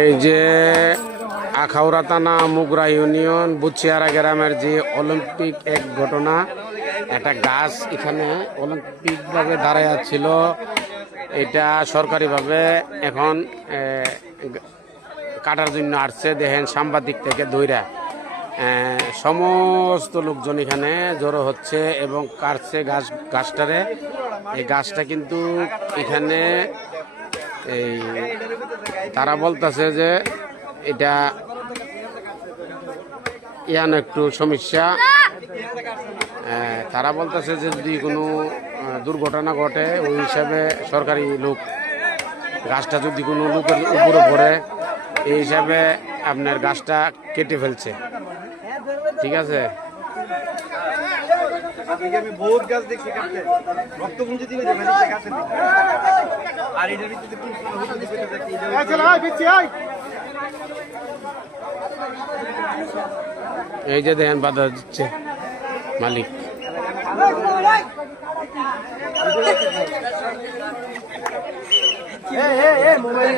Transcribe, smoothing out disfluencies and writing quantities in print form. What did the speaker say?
এই যে আখাউড়া থানা মুগরা ইউনিয়ন বুচিয়ারা গ্রামের যে অলিম্পিক এক ঘটনা, একটা গাছ এখানে অলিম্পিক ভাবে দাঁড়ায় ছিল, এটা সরকারিভাবে এখন কাটার জন্য আসছে। দেখেন সাংবাদিক থেকে দইরা সমস্ত লোকজন এখানে জড়ো হচ্ছে এবং কাটছে গাছটারে। এই গাছটা কিন্তু এখানে এই তারা বলতেছে যে এটা ইয়ান একটু সমস্যা। তারা বলতেছে যে যদি কোনো দুর্ঘটনা ঘটে ওই হিসাবে সরকারি লোক গাছটা যদি কোনো লোকের উপরে পড়ে এই হিসাবে আপনার গাছটা কেটে ফেলছে। ঠিক আছে, আমি বহুত গাছ দেখছি কাটতে রক্তপুঞ্জ দিবে গাছের আর এটার ভিতরে এই যে দেখেন বাধা দিচ্ছে মালিক। মোবাইল